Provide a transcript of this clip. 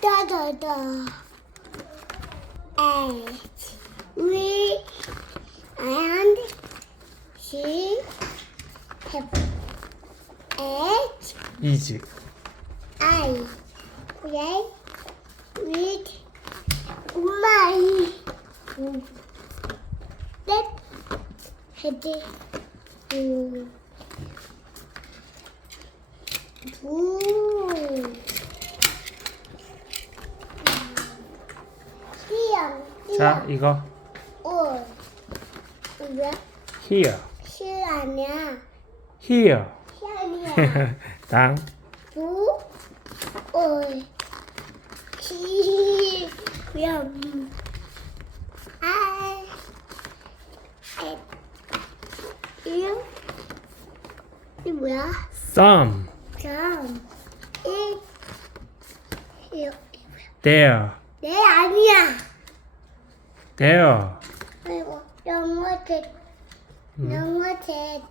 더더더 H we and she have H is I play with my that head 자 이거 오 뭐야? here 시 아니야 here 시 아니야 당 부 오 시 명 아 이 뭐야? some 점 이 there 네 아니야. there 아이고 영어 책 영어 책